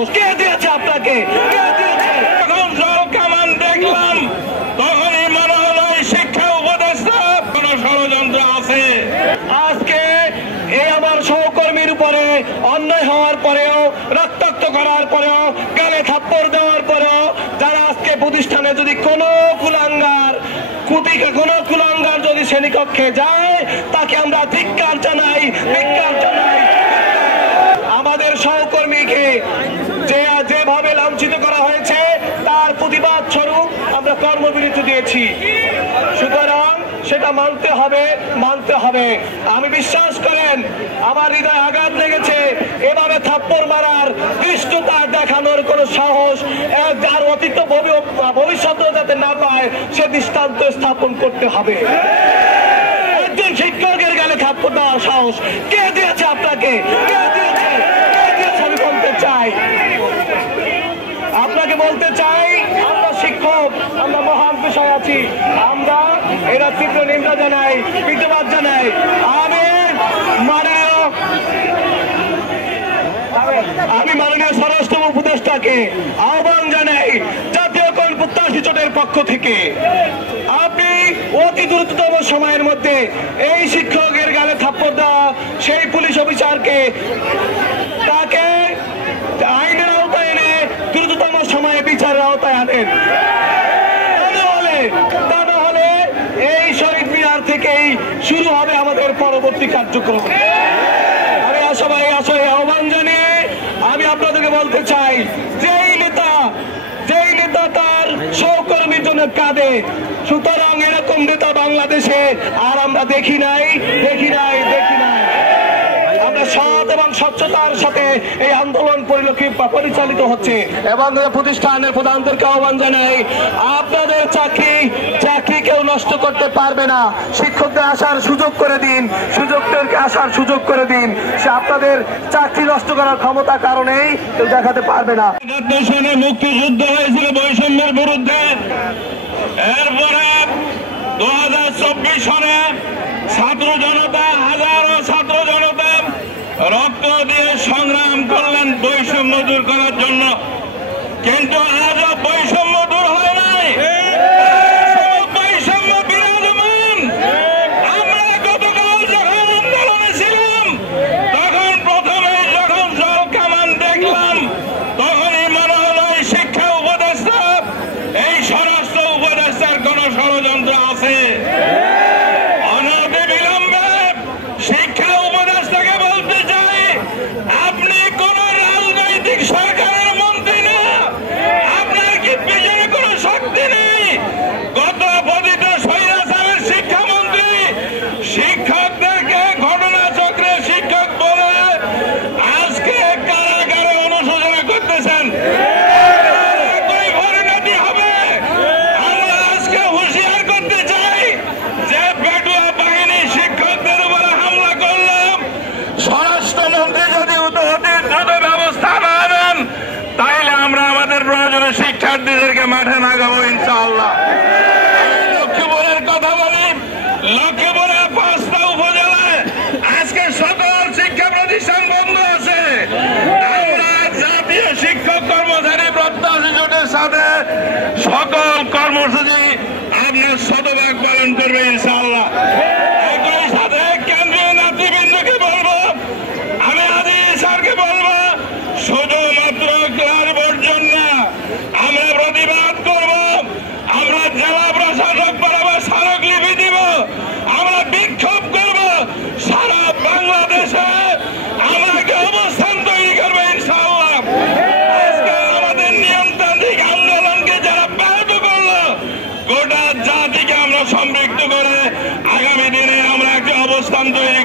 সাহস কে দিয়েছে আপনাকে? কে দিয়েছে? যখন জল কামান দেখলাম তখনই মনে হলো শিক্ষা উপদেষ্টা কোন ষড়যন্ত্র আছে। আজকে এই আমার সহকর্মীর উপরে অন্যায় হওয়ার পরেও, রক্তাক্ত করার পরেও, গালে থাপ্পড় দেওয়ার পরেও যারা আজকে প্রতিষ্ঠানে যদি কোনো কুলাঙ্গার যদি শ্রেণীকক্ষে যায় তাকে আমরা ধিক্কার জানাই। আমাদের সহকর্মীকে যেভাবে লাঞ্ছিত করা হয়েছে তার প্রতিবাদ স্বরূপ আমরা কর্মবিরতি দিয়েছি। সুতরাং সেটা মানতে হবে। আমি বিশ্বাস করেন আমার হৃদয় আঘাত লেগেছে। এভাবে থাপ্পড় মারার দৃষ্টতা দেখানোর কোন সাহস যার অতীত ভবিষ্যৎ যাতে না পায় সে দৃষ্টান্ত স্থাপন করতে হবে। একজন শিক্ষকের গালে থাপ্পড় দেওয়ার সাহস কে দিয়েছে আপনাকে? কে দিয়েছে? আমি বলতে চাই, আপনাকে বলতে চাই, আমরা শিক্ষক, আমরা মহান পেশায় আছি, আমরা এরা তীব্র নিন্দা জানাই, প্রতিবাদ জানাই। আমি মাননীয় স্বরাষ্ট্র উপদেষ্টাকে আহ্বান জানাই জাতীয় ঐক্য প্রত্যাশী জোটের পক্ষ থেকে আপনি অতি দ্রুততম সময়ের মধ্যে এই শিক্ষকের গালে থাপ্পড় দেওয়া সেই পুলিশ অফিসারকে তাকে আইনের আওতায় এনে দ্রুততম সময়ে বিচারের আওতায় আনেন। তা না হলে এই শহীদ মিনার থেকেই শুরু হবে আমাদের পরবর্তী কার্যক্রম। আমি আশায় আহ্বান জানিয়ে আমি আপনাদেরকে বলতে চাই, যেই নেতা তার সহকর্মীর জন্য কাঁদে, সুতরাং এরকম নেতা বাংলাদেশে আর আমরা দেখি নাই। আমরা সৎ এবং স্বচ্ছতার সাথে এই আন্দোলন পরিচালিত হচ্ছে এবং প্রতিষ্ঠানের প্রধানদেরকে আহ্বান জানাই, আপনাদের চাকরি কেউ নষ্ট করতে পারবে না। শিক্ষকদের আসার সুযোগ করে দিন, সুযোগদেরকে আসার সুযোগ করে দিন। সে আপনাদের চাকরি নষ্ট করার ক্ষমতা কারণেই কেউ দেখাতে পারবে না। মুক্তিযুদ্ধ হয়েছিল বৈষম্যের বিরুদ্ধে, এরপরে 2024 সনে ছাত্র জনতা, হাজারো ছাত্র জনতা রক্ত দিয়ে সংগ্রাম করলেন বৈষম্য দূর করার জন্য, কিন্তু আজও বৈষম্য দূর হয় নাই। বৈষম্য বিরাজমান। আমরা গতকাল যখন আন্দোলনে ছিলাম তখন প্রথমে যখন জল কামান দেখলাম তখনই মনে হলো শিক্ষা উপদেষ্টা, এই স্বরাষ্ট্র উপদেষ্টার কোন ষড়যন্ত্র আছে। শিক্ষার্থীদেরকে মাঠে নাগাবো ইনশাআল্লাহ। লক্ষ্মীপুরের কথা বলি, লক্ষ্মীপুরের 5টা উপজেলায় আজকে সকল শিক্ষা প্রতিষ্ঠান বন্ধ আছে। আমরা জাতীয় শিক্ষক কর্মচারী প্রত্যাশী জোটের সাথে সকল কর্মসূচি আপনার শতভাগ পালন করবে ইনশাআল্লাহ। একই সাথে কেন্দ্রীয় নেতৃবৃন্দকে বলবো, আমি আজি স্যারকে বলবো, শুধুমাত্র ক্লাস বর্জন না, আমরা প্রতিবাদ করব, আমরা জেলা প্রশাসক বরাবর স্মারকলিপি দিব, আমরা বিক্ষোভ করব, সারা বাংলাদেশে আমরা অবস্থান তৈরি করবো ইনশাআল্লাহ। আজকে আমাদের নিয়মতান্ত্রিক আন্দোলনকে যারা ব্যাহত করলো, গোটা জাতিকে আমরা সম্পৃক্ত করে আগামী দিনে আমরা একটা অবস্থান তৈরি